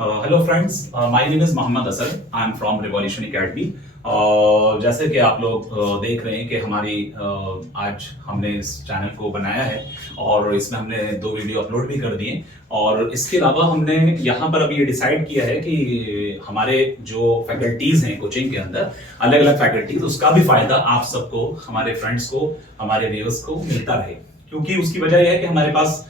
Hello friends, my name is Mohammad Asar. I am from Revolution Academy. जैसे कि आप लोग देख रहे हैं कि हमारी आज हमने इस चैनल को बनाया है और इसमें हमने 2 वीडियो अपलोड भी कर दिए। और इसके अलावा हमने यहाँ पर अभी ये डिसाइड किया है कि हमारे जो फैकल्टीज हैं कोचिंग के अंदर, अलग अलग फैकल्टीज, उसका भी फायदा आप सबको, हमारे फ्रेंड्स को, हमारे व्यूअर्स को मिलता रहे। क्योंकि उसकी वजह यह है कि हमारे पास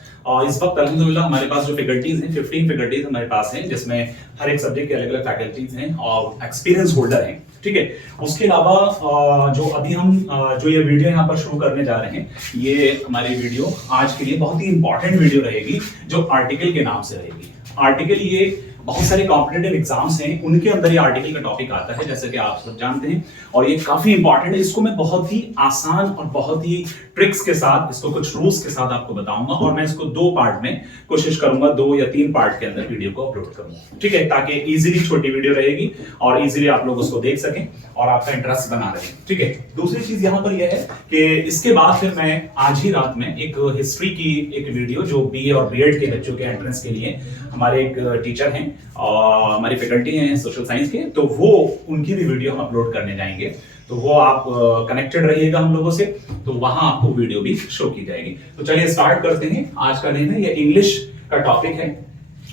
इस वक्त अल्हम्दुलिल्लाह हमारे पास जो फैकल्टीज हैं 15 फैकल्टीज हमारे पास हैं, जिसमें हर एक सब्जेक्ट के अलग अलग फैकल्टीज हैं और एक्सपीरियंस होल्डर हैं। ठीक है, उसके अलावा जो अभी हम जो ये वीडियो यहाँ पर शुरू करने जा रहे हैं, ये हमारी वीडियो आज के लिए बहुत ही इंपॉर्टेंट वीडियो रहेगी, जो आर्टिकल के नाम से रहेगी। आर्टिकल, ये बहुत सारे कॉम्पिटिटिव एग्जाम्स हैं, उनके अंदर ये आर्टिकल का टॉपिक आता है, जैसे कि आप सब जानते हैं, और ये काफी इंपॉर्टेंट है। इसको मैं बहुत ही आसान और बहुत ही ट्रिक्स के साथ, इसको कुछ रूल्स के साथ आपको बताऊंगा, और मैं इसको 2 पार्ट में कोशिश करूंगा, 2 या 3 पार्ट के अंदर वीडियो को अपलोड करूंगा। ठीक है, ताकि इजीली छोटी वीडियो रहेगी और इजीली आप लोग उसको देख सकें और आपका इंटरेस्ट बना रहे। ठीक है, दूसरी चीज यहाँ पर यह है कि इसके बाद फिर मैं आज ही रात में एक हिस्ट्री की एक वीडियो, जो बीए और बीएड के बच्चों के एंट्रेंस के लिए हमारे एक टीचर हैं और हमारी फैकल्टी हैं सोशल साइंस के, तो वो उनकी भी वीडियो हम अपलोड करने जाएंगे। तो वो आप कनेक्टेड रहिएगा हम लोगों से, तो वहां आपको वीडियो भी शो की जाएगी। तो चलिए स्टार्ट करते हैं। आज का नेम है, ये इंग्लिश का टॉपिक है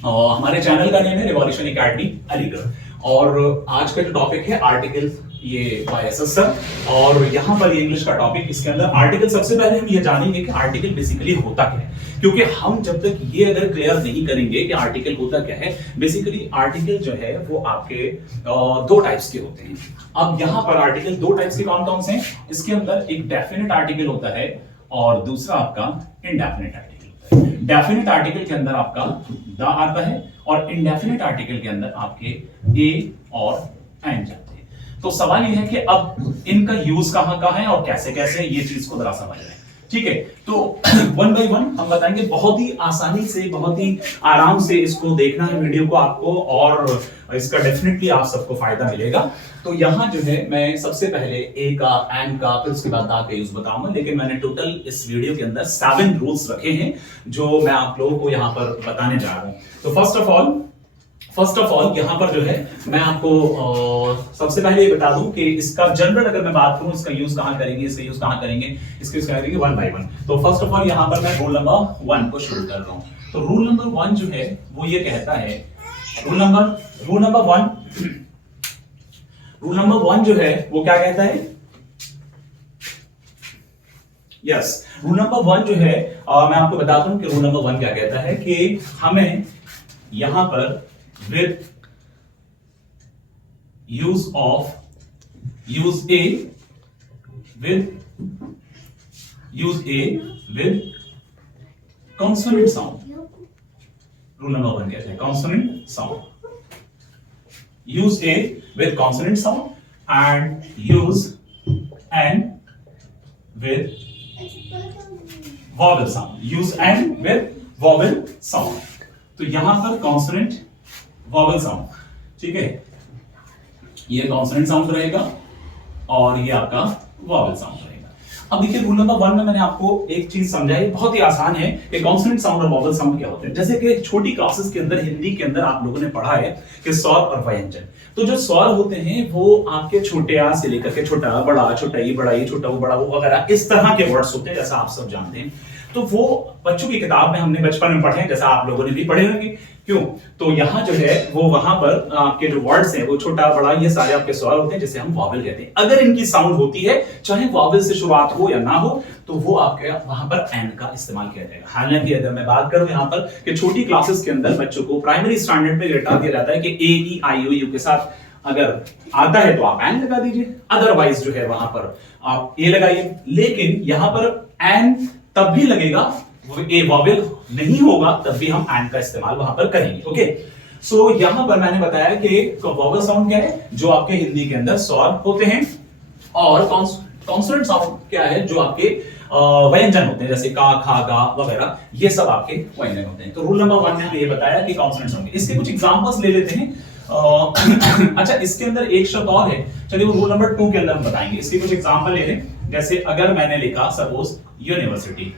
और हमारे चैनल का नेम है रिवॉल्यूशन एकेडमी अलीगढ़। और आज का जो टॉपिक है आर्टिकल, ये वाईएसएस सर, और यहाँ पर ये इंग्लिश का टॉपिक। इसके अंदर आर्टिकल, सबसे पहले हम ये जानेंगे कि आर्टिकल बेसिकली होता क्या है, क्योंकि हम जब तक ये अगर क्लियर नहीं करेंगे कि आर्टिकल होता क्या है, बेसिकली आर्टिकल जो है वो आपके 2 टाइप्स के होते हैं। अब यहाँ पर आर्टिकल 2 टाइप्स के कौन कौन से हैं? इसके अंदर एक डेफिनेट आर्टिकल होता है और दूसरा आपका इनडेफिनेट आर्टिकल होता है। डेफिनेट आर्टिकल के अंदर आपका द आता है और इनडेफिनेट आर्टिकल के अंदर आपके ए और एंड जाते हैं। तो सवाल ये है कि अब इनका यूज कहाँ है और कैसे कैसे, ये चीज को जरा समझ रहे हैं। ठीक है, तो 1 बाय 1 हम बताएंगे, बहुत ही आसानी से, बहुत ही आराम से इसको देखना है वीडियो को आपको, और इसका डेफिनेटली आप सबको फायदा मिलेगा। तो यहाँ जो है मैं सबसे पहले ए का, एंड का, फिर उसके बाद दा का यूज बताऊंगा, लेकिन मैंने टोटल इस वीडियो के अंदर 7 रूल्स रखे हैं जो मैं आप लोगों को यहाँ पर बताने जा रहा हूँ। तो फर्स्ट ऑफ ऑल यहाँ पर जो है मैं आपको सबसे पहले ये बता दूं कि इसका जनरल अगर मैं बात करूं, इसका यूज कहां करेंगे, इसका यूज कहां करेंगे, इसका यूज करेंगे 1 बाय 1। तो फर्स्ट ऑफ ऑल यहाँ पर मैं रूल नंबर 1 को शुरू कर रहा हूं। तो रूल नंबर 1 जो है वो ये कहता है, रूल नंबर 1 जो है वो क्या कहता है? यस, रूल नंबर 1 जो है मैं आपको बताता हूं कि रूल नंबर 1 क्या कहता है, कि हमें यहां पर with use A with consonant sound। Rule number 1 कहते हैं consonant sound। use A with consonant sound and use N with vowel sound। use N with vowel sound। तो यहां पर consonant वॉवल साउंड, ठीक है, ये कॉन्सोनेंट साउंड रहेगा और ये आपका वॉवल साउंड रहेगा। अब देखिए, रूल नंबर 1 में मैंने आपको एक चीज समझाई, बहुत ही आसान है कि कॉन्सोनेंट साउंड और वॉवल साउंड क्या होते हैं। जैसे कि छोटी क्लासेस के अंदर, हिंदी के अंदर आप लोगों ने पढ़ा है कि स्वर और व्यंजन। तो जो स्वर होते हैं वो आपके छोटे आ से लेकर के छोटा, बड़ा, छोटा ई, बड़ा ई, छोटा वो, बड़ा वो वगैरह, इस तरह के वर्ड्स होते हैं, जैसा आप सब जानते हैं। तो वो बच्चों की किताब में हमने बचपन में पढ़े हैं, जैसा आप लोगों ने भी पढ़े होंगे। क्यों? तो यहाँ जो है वो वहां पर आपके जो वर्ड्स हैं वो छोटा, बड़ा, ये सारे आपके स्वर होते हैं, जिसे हम वॉवल कहते हैं। अगर इनकी साउंड होती है, चाहे वॉवल से शुरुआत हो या ना हो, तो वो आपके वहां पर एंड का इस्तेमाल किया जाएगा। हालांकि अगर मैं बात करूं यहाँ पर कि छोटी क्लासेस के अंदर बच्चों को प्राइमरी स्टैंडर्ड पे रटा दिया जाता है कि ए ई आई ओ यू के साथ अगर आता है तो आप एन लगा दीजिए, अदरवाइज जो है वहां पर आप ए लगाइए। लेकिन यहाँ पर एन तब भी लगेगा, वो ए वॉवेल नहीं होगा, तब भी हम एंड का इस्तेमाल वहां पर करेंगे। ओके, सो यहां पर मैंने बताया कि वॉवेल साउंड क्या है, जो आपके हिंदी के अंदर स्वर होते हैं, और कॉन्सोनेंट साउंड क्या है, जो आपके व्यंजन होते हैं, जैसे का, खा, गा वगैरह, ये सब आपके व्यंजन होते हैं। तो रूल नंबर 1 में ये बताया कि कॉन्सोनेंट साउंड। इसके कुछ एग्जांपल्स ले लेते हैं। अच्छा, इसके अंदर एक शब्द और है, चलिए वो रूल नंबर 2 के अंदर हम बताएंगे। इसके कुछ एग्जांपल ले लें। जैसे अगर मैंने लिखा सपोज यूनिवर्सिटी,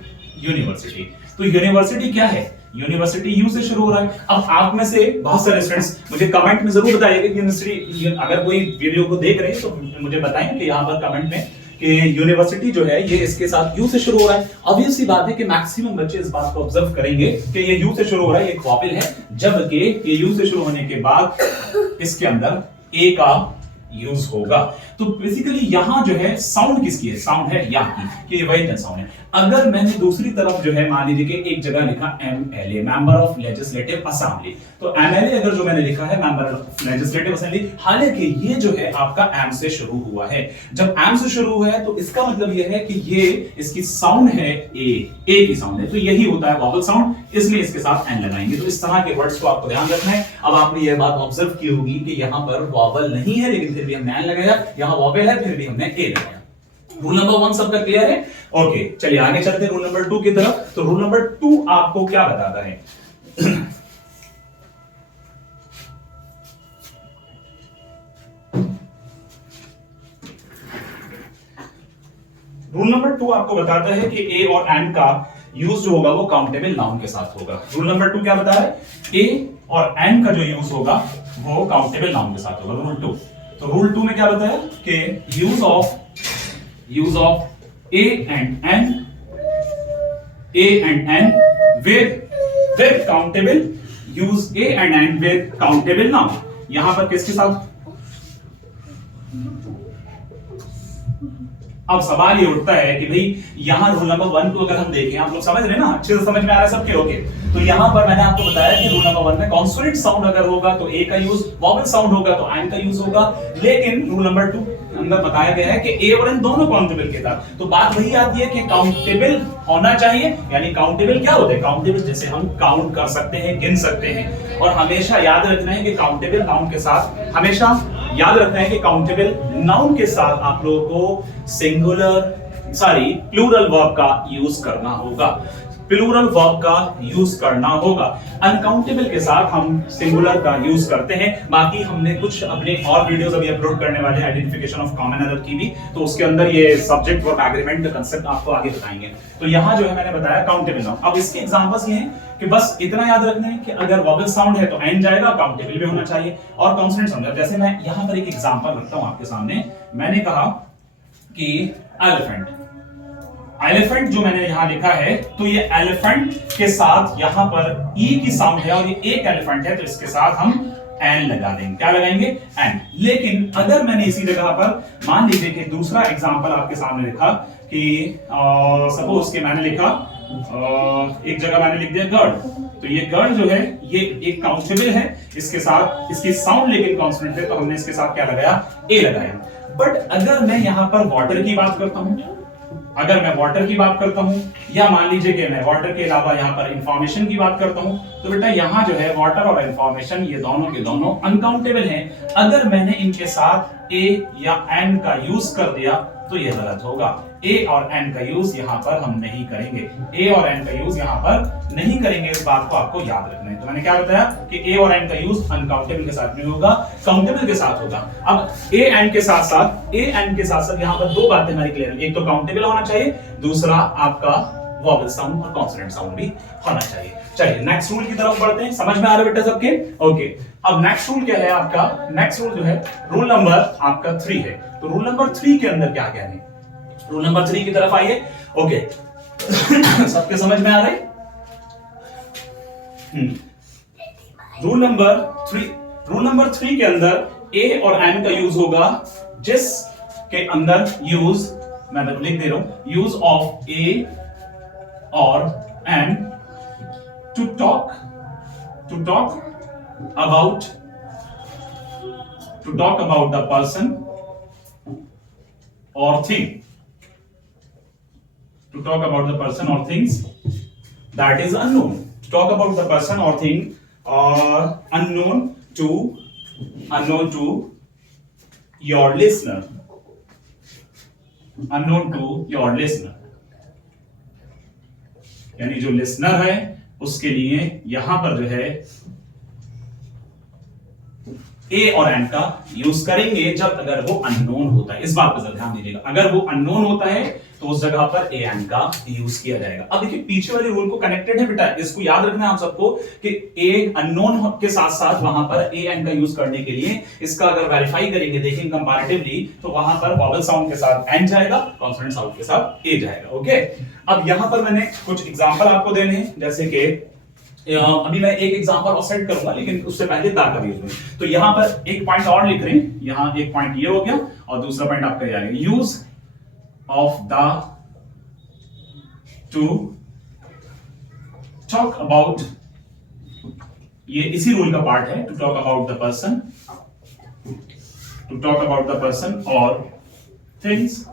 तो यूनिवर्सिटी क्या है? यूनिवर्सिटी यू से शुरू हो रहा है। अब आप में से बहुत सारे स्टूडेंट्स मुझे कमेंट में जरूर बताइएगा कि यूनिवर्सिटी, अगर कोई वीडियो को देख रहे हैं तो मुझे बताएं कि यहाँ पर कमेंट में कि यूनिवर्सिटी जो है ये इसके साथ यू से शुरू हो रहा है। ऑब्वियस सी बात है कि मैक्सिमम बच्चे इस बात को ऑब्जर्व करेंगे कि ये यू से शुरू हो रहा है, ये वॉवेल है, जबकि ये यू से शुरू होने के बाद इसके अंदर ए का यूज होगा। तो बेसिकली यहां जो है साउंड किसकी है, साउंड है यहाँ की, कि ये वही साउंड है। अगर मैंने दूसरी तरफ जो है मान लीजिए कि एक जगह लिखा MLA, member of legislative assembly, तो MLA अगर जो मैंने लिखा है मेंबर ऑफ लेजिस्लेटिव असेंबली, हालांकि ये जो है आपका एम से शुरू हुआ है। जब एम से शुरू हुआ है तो इसका मतलब ये है कि ये इसकी साउंड है ए की साउंड है, तो यही होता है वॉवल साउंड, इसलिए इसके साथ एन लगाएंगे। तो इस तरह के वर्ड्स को आपको ध्यान रखना है। अब आपने ये बात ऑब्जर्व की होगी कि यहां पर वॉवल नहीं है लेकिन फिर भी हमने एन लगाया, यहां वॉवेल है फिर भी हमने ए लगाया। रूल नंबर 1 सबका क्लियर है? ओके, चलिए आगे चलते हैं रूल नंबर 2 की तरफ। तो रूल नंबर 2 आपको क्या बताता है? रूल नंबर 2 आपको बताता है कि ए और एंड का यूज जो होगा वो काउंटेबल नाउन के साथ होगा। रूल नंबर 2 क्या बता रहा है? ए और एंड का जो यूज होगा वो काउंटेबल नाउन के साथ होगा, रूल 2। तो रूल 2 में क्या बताया कि use of A and N with countable, use A and N with countable noun। यहां पर किसके साथ? अब सवाल ये उठता है कि भाई यहां रूल नंबर 1 को अगर हम देखें, आप लोग समझ रहे हैं ना, अच्छे से समझ में आ रहा है सबके? ओके, तो यहां पर मैंने आपको बताया कि रूल नंबर 1 में कॉन्सोनेंट साउंड अगर होगा तो ए का यूज, वॉवेल साउंड होगा तो एन का यूज होगा। लेकिन रूल नंबर 2 अंदर बताया गया है कि ए और एन दोनों काउंटेबल के साथ। तो बात वही आती है कि काउंटेबल होना चाहिए, यानी काउंटेबल क्या होता है? काउंटेबल जैसे हम काउंट कर सकते हैं, गिन सकते हैं। और हमेशा याद रखना है कि काउंटेबल नाउन के साथ, हमेशा याद रखना है कि काउंटेबल नाउन के साथ आप लोगों को प्लूरल वर्ब का यूज करना होगा, प्लूरल वर्ब का यूज करना होगा। अनकाउंटेबल के साथ हम सिंगुलर का यूज करते हैं। बाकी हमने कुछ अपने और वीडियोस अभी अपलोड करने वाले हैं आइडेंटिफिकेशन ऑफ कॉमन एरर की भी, तो उसके अंदर ये सब्जेक्ट वर्ब एग्रीमेंट का कांसेप्ट आपको आगे बताएंगे। तो यहां जो है मैंने बताया काउंटेबल नाउन। अब इसके एग्जांपल्स ये हैं कि बस इतना याद रखना है कि अगर वॉवेल साउंड है तो एन जाएगा, काउंटेबल भी होना चाहिए, और कॉन्सोनेंट साउंड। जैसे मैं यहां पर एक एग्जांपल रखता हूं आपके सामने। मैंने कहा कि एलिफेंट जो मैंने यहां लिखा है, तो ये एलिफेंट के साथ यहां पर ई की साउंड है और ये एक एलिफेंट है, तो इसके साथ हम एन लगा देंगे। क्या लगाएंगे? एन। लेकिन अगर मैंने इसी जगह पर मान लीजिए कि दूसरा एग्जांपल आपके सामने लिखा कि सपोज कि मैंने लिखा एक जगह मैंने लिख दिया गर्ड, तो ये गर्ड जो है ये एक काउंटेबल है, इसके साथ इसकी साउंड लेकिन कॉन्सोनेंट है, तो हमने इसके साथ क्या लगाया? ए लगाया। बट अगर मैं यहां पर वाटर की बात करता हूं, अगर मैं वाटर की बात करता हूं, या मान लीजिए कि मैं वाटर के अलावा यहां पर इंफॉर्मेशन की बात करता हूं, तो बेटा यहां जो है वाटर और इंफॉर्मेशन ये दोनों के दोनों अनकाउंटेबल हैं। अगर मैंने इनके साथ ए या एन का यूज कर दिया तो ये गलत होगा। ए और एन का यूज यहां पर हम नहीं करेंगे, ए और एन का यूज यहां पर नहीं करेंगे, इस बात को आपको याद रखना है। तो मैंने क्या बताया कि ए और एन का यूज अनकाउंटेबल के साथ नहीं होगा, काउंटेबल के साथ होगा। अब ए एन के साथ साथ यहां पर दो बातें हमारी क्लियर है, एक तो काउंटेबल होना चाहिए, दूसरा आपका वॉवेल साउंड और कॉन्सोनेंट साउंड भी होना चाहिए। चलिए नेक्स्ट रूल की तरफ बढ़ते हैं। समझ में आ रहा है बेटा सबके? ओके, अब नेक्स्ट रूल क्या है आपका? नेक्स्ट रूल जो है रूल नंबर आपका 3 है। तो रूल नंबर 3 के अंदर क्या क्या है? रूल नंबर 3 की तरफ आइए। ओके सबके समझ में आ रहा है? रूल नंबर 3 के अंदर ए और एन का यूज होगा, जिस के अंदर यूज मैं लिख दे रहा हूं, यूज ऑफ ए और an to talk about the person or thing, to talk about the person or things that is unknown, to talk about the person or thing unknown to your listener, यानी जो listener है उसके लिए यहां पर जो है ए और एन का यूज करेंगे जब अगर वो अननोन होता है। इस बात पर ध्यान दीजिएगा, अगर वो अननोन होता है तो उस जगह पर ए एंड का यूज किया जाएगा। अब देखिए पीछे वाली रूल को कनेक्टेड है बेटा, इसको याद रखना है आप सबको कि ए अननोन के साथ साथ वहां पर ए एंड का यूज करने के लिए इसका अगर वेरीफाई करेंगे, देखेंगे कंपैरेटिवली, तो वहां पर वॉवल साउंड के साथ एन जाएगा, कॉन्सोनेंट साउंड के साथ ए जाएगा। ओके, अब यहां पर मैंने कुछ एग्जांपल आपको देने हैं, जैसे कि अभी मैं एक एग्जांपल और सेट करूंगा, लेकिन उससे पहले दा का यूज में तो यहां पर एक पॉइंट और लिख रहे हैं। यहां एक पॉइंट ये हो गया और दूसरा पॉइंट आपका ये आ गया, use of the to talk about, ये इसी रूल का पार्ट है, to talk about the person, to talk about the person और things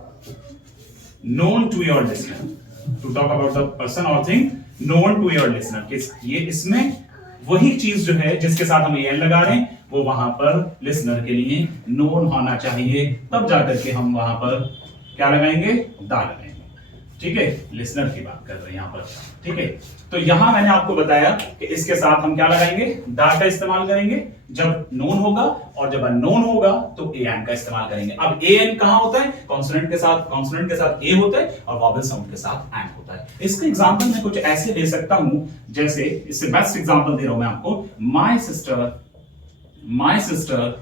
known to your listener, to talk about the person or thing known to your listener। ये इसमें वही चीज जो है जिसके साथ हम एन लगा रहे हैं वो वहां पर लिसनर के लिए नोन होना चाहिए, तब जाकर के हम वहां पर क्या लगाएंगे, दा लगाएंगे। ठीक है, लिसनर की बात कर रहे हैं यहां पर। ठीक है, तो यहां मैंने आपको बताया कि इसके साथ हम क्या लगाएंगे, दा का इस्तेमाल करेंगे जब नोन होगा, और जब अननोन होगा तो ए एन का इस्तेमाल करेंगे। अब ए एन कहां होता है, कॉन्सोनेंट के साथ ए होता है और वॉवल साउंड के साथ एन होता है। इसका एग्जांपल मैं कुछ ऐसे दे सकता हूं, जैसे इससे बेस्ट एग्जांपल दे रहा हूं मैं आपको, my sister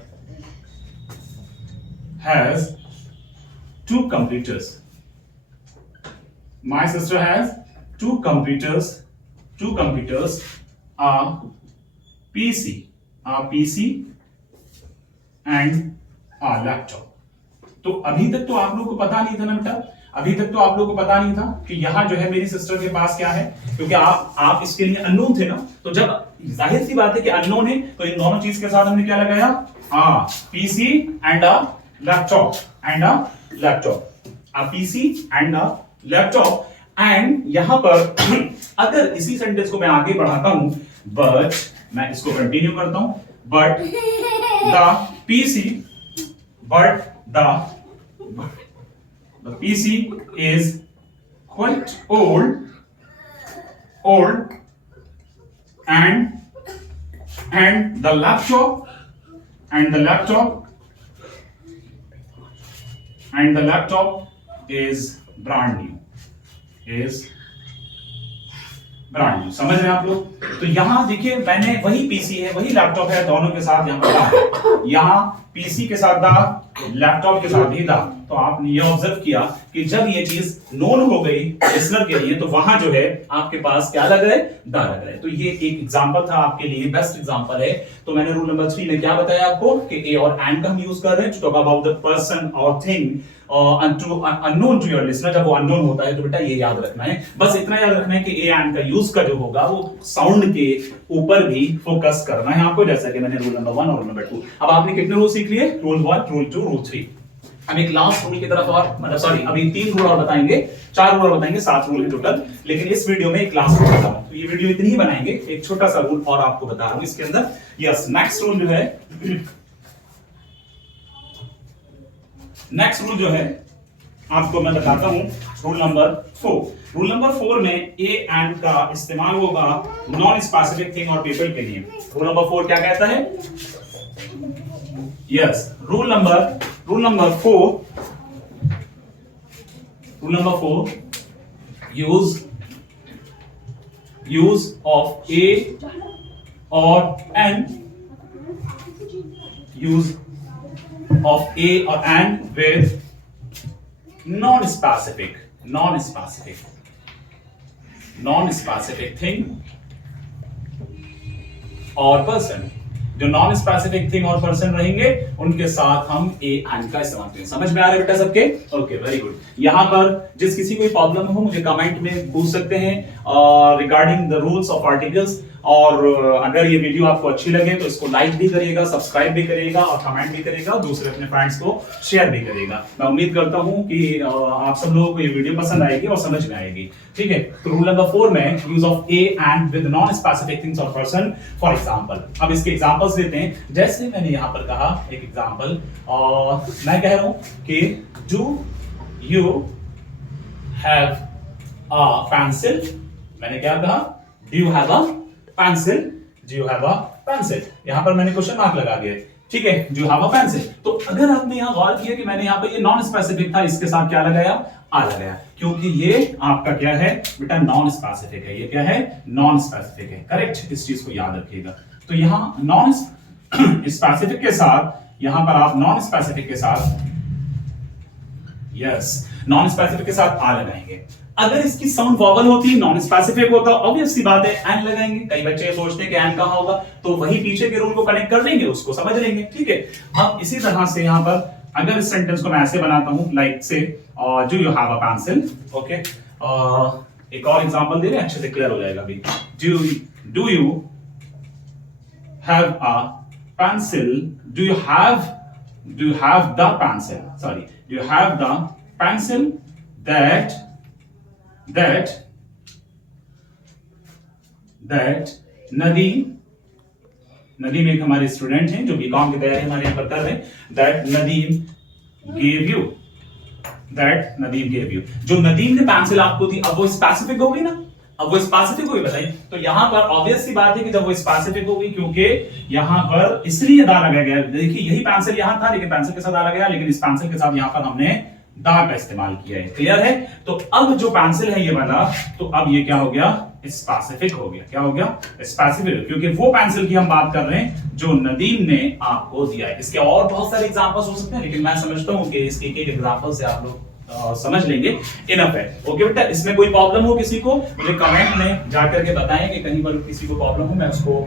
has two computers. My sister has two computers, a PC and a laptop। तो अभी तक तो आप लोगों को पता नहीं था ना बेटा, अभी तक तो आप लोगों को पता नहीं था कि यहां जो है मेरी सिस्टर के पास क्या है, क्योंकि आप इसके लिए अननोन थे ना। तो जब जाहिर सी बात है कि अननोन है तो इन दोनों चीज के साथ हमने क्या लगाया, PC and a laptop, a PC and a laptop. And यहां पर अगर इसी सेंटेंस को मैं आगे बढ़ाता हूं, बट मैं इसको कंटिन्यू करता हूं, but the PC is quite old and the laptop is brand new, समझ रहे हैं आप लोग। तो यहां देखिए मैंने वही पीसी है, वही लैपटॉप है, दोनों के साथ यहां पर यहां पीसी के साथ दा, लैपटॉप के साथ भी दा। तो आपने ये ऑब्जर्व किया कि जब ये चीज नोन हो गई लिसनर के लिए, तो वहां जो है आपके पास क्या लग रहा है, दा लग रहा है। तो ये एक एग्जांपल था आपके लिए, बेस्ट एग्जांपल है। तो मैंने रूल नंबर 3 में क्या बताया आपको कि ए और एंड का हम यूज कर रहे हैं to talk about the person और thing unknown to your listener. जब वो अननोन होता है तो बेटा ये याद रखना है, बस इतना याद रखना है कि ए एंड का यूज का जो होगा वो साउंड के ऊपर भी फोकस करना है आपको, जैसा कि मैंने रूल नंबर 1 और रूल नंबर 2। अब आपने कितने रूल सीख लिए, रूल 1, रूल 2, रूल 3। हम एक लास्ट रूल की तरफ और मतलब सॉरी अभी 3 रूल और बताएंगे, 4 रूल और बताएंगे, 7 रूल है टोटल। लेकिन इस वीडियो में एक लास्ट रूल बताऊं, तो ये वीडियो इतनी ही बनाएंगे, एक छोटा सा रूल और आपको बता रहा हूं इसके अंदर। यस, नेक्स्ट रूल जो है आपको मैं बताता हूं, रूल नंबर 4। रूल नंबर 4 में ए एंड का इस्तेमाल होगा नॉन स्पेसिफिक थिंग और पीपल के लिए। रूल नंबर 4 क्या कहता है, yes, rule number 4, use of a और एन, यूज ऑफ ए और एन विद non-specific thing और person। जो नॉन स्पेसिफिक थिंग और पर्सन रहेंगे उनके साथ हम ए एंड का इस्तेमाल करेंगे। समझ में आ रहा है बेटा सबके? Okay, very good. यहां पर जिस किसी को प्रॉब्लम हो मुझे कमेंट में पूछ सकते हैं regarding the rules of articles. और अगर ये वीडियो आपको अच्छी लगे तो इसको लाइक भी करिएगा, सब्सक्राइब भी करिएगा और कमेंट भी करिएगा और दूसरे अपने फ्रेंड्स को शेयर भी करिएगा। मैं उम्मीद करता हूं कि आप सब लोगों को ये वीडियो पसंद आएगी और समझ में आएगी। ठीक है, तो रूल नंबर 4 में use of A and with non specific things और पर्सन। फॉर एग्जांपल, अब इसके एग्जांपल्स देते हैं। जैसे मैंने यहां पर कहा एक एग्जांपल, मैं कह रहा हूं कि do you have a pencil. मैंने क्या कहा, do you have a pencil, do you have a pencil. यहां पर मैंने क्वेश्चन मार्क लगा दिया, ठीक है, do you have a pencil. तो अगर आपने यहां गौर किया कि मैंने यहां पर ये नॉन स्पेसिफिक था, इसके साथ क्या लगाया, आ गया, क्योंकि ये आपका क्या है बेटा, नॉन स्पेसिफिक है। ये क्या है, नॉन स्पेसिफिक है। करेक्ट, इस चीज को याद रखिएगा। तो यहां नॉन स्पेसिफिक के साथ, यहां पर आप नॉन स्पेसिफिक के साथ, यस, नॉन स्पेसिफिक के साथ आ लगाएंगे। अगर इसकी साउंड वॉवल होती, नॉन स्पेसिफिक होता, ऑब्वियस सी बात है एन लगाएंगे। कई बच्चे सोचते हैं कि एन कहां होगा, तो वही पीछे के रूल को कनेक्ट कर लेंगे, उसको समझ लेंगे। ठीक है, अब इसी तरह से यहां पर अगर इस सेंटेंस को मैं ऐसे बनाता हूं, लाइक से do you have a pencil, okay, एक और एग्जांपल दे रहे हैं, अच्छे से क्लियर हो जाएगा अभी। Do you have a pencil, do you have the pencil, sorry, do you have the pencil that Nadeem एक हमारे स्टूडेंट हैं जो बीकॉम की तैयारी हमारे यहाँ पर कर रहे हैं। दैट नदीम गेव यू, जो नदीम ने पेंसिल आपको दी, अब वो स्पेसिफिक हो गई ना, अब वो स्पेसिफिक हुई, बताइए। तो यहां पर ऑब्वियस सी बात है कि जब वो स्पेसिफिक हो गई, क्योंकि यहां पर इसलिए दा लगा गया, देखिए यही पेंसिल यहां था लेकिन पेंसिल के साथ डाला गया, लेकिन इस पेंसिल के साथ यहां पर हमने दा का इस्तेमाल किया है। क्लियर है? तो अब जो पेंसिल है ये वाला, तो अब ये क्या हो गया, स्पेसिफिक हो गया। क्या हो गया, स्पेसिफिक, क्योंकि वो पेंसिल की हम बात कर रहे हैं जो नदीम ने आपको दिया है। इसके और बहुत सारे एग्जांपल्स हो सकते हैं, लेकिन मैं समझता हूं कि इसके एक एग्जांपल से आप लोग समझ लेंगे, इनफ है। ओके बेटा, इसमें कोई प्रॉब्लम हो किसी को, मुझे कमेंट में जाकर के बताएं कि कहीं पर किसी को प्रॉब्लम हो, मैं उसको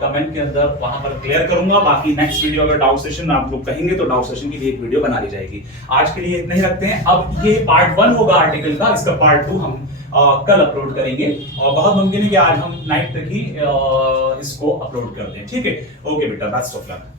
कमेंट के अंदर वहां पर क्लियर करूंगा। बाकी नेक्स्ट वीडियो अगर डाउट सेशन आप लोग कहेंगे तो डाउट सेशन की भी एक वीडियो बना ली जाएगी। आज के लिए इतना ही रखते हैं। अब ये पार्ट 1 होगा आर्टिकल का, इसका पार्ट 2 हम कल अपलोड करेंगे, और बहुत मुमकिन है कि आज हम नाइट तक ही इसको अपलोड कर दें। ठीक है, ओके बेटा, बेस्ट ऑफ लक।